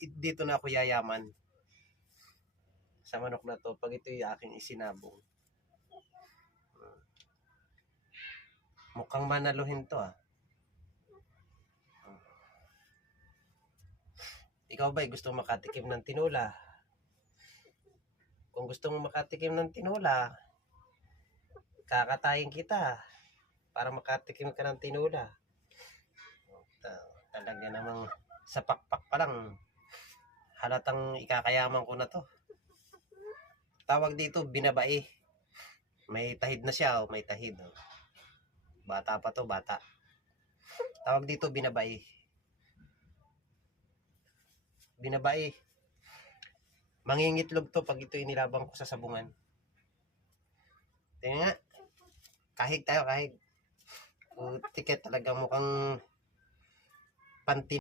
dito na ako yayaman. Sa manok na to, pag ito yung aking isinabong. Mukhang manaluhin to ah. Ikaw ba gusto makatikim ng tinula? Kung gusto mong makatikim ng tinula, kakatayin kita para makatikim ka ng tinula. Talaga namang sa pakpak pa lang, halatang ikakayaman ko na to. Tawag dito, binabai. May tahid na siya, may tahid. Bata pa to, bata. Tawag dito, binabai. Binabai. Mangingitlog to pag ito inilabang ko sa sabungan. Tingnan nga. Kahig tayo, kahig. Tiket talaga mukhang pantin.